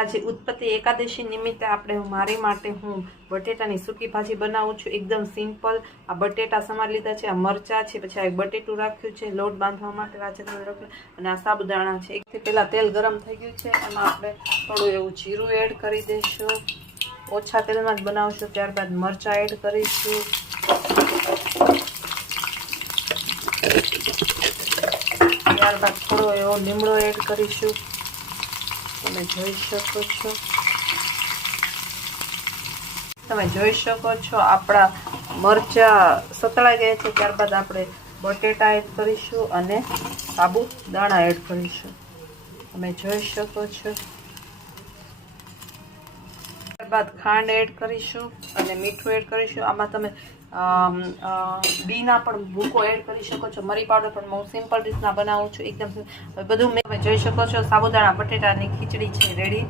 આજે ઉત્પત્તિ એકાદશી નિમિત્તે મારી માટે હું બટેટાની સૂકી ભાજી બનાવું છું। એકદમ સિમ્પલ। આ બટેટા સમારી લીધા છે, આ મરચાં છે, પછી આ બટેટું રાખ્યું છે લોટ બાંધવા માટે રાજગરો રાખ્યું, અને આ સાબુદાણા છે। એકથી પહેલાં તેલ ગરમ થઈ ગયું છે, એમાં આપણે થોડું એવું જીરું એડ કરી દઈશું। ઓછા તેલમાં જ બનાવશું। ત્યારબાદ મરચાં એડ કરીશું, ત્યારબાદ થોડો એવો લીમડો એડ કરીશું। તમે જોઈ શકો છો, આપણા મરચાં સતળાઈ ગયા છે। ત્યારબાદ આપણે બટેટા એડ કરીશું અને સાબુદાણા એડ કરીશું। તમે જોઈ શકો છો। ત્યારબાદ ખાંડ એડ કરીશું અને મીઠું એડ કરીશું। આમાં તમે બીના પણ ભૂકો એડ કરી શકો છો, મરી પાવડર પણ હું સિમ્પલ રીતના બનાવું છું એકદમ। બધું મેં જોઈ શકો છો, સાબુદાણા બટેટાની ખીચડી છે રેડી।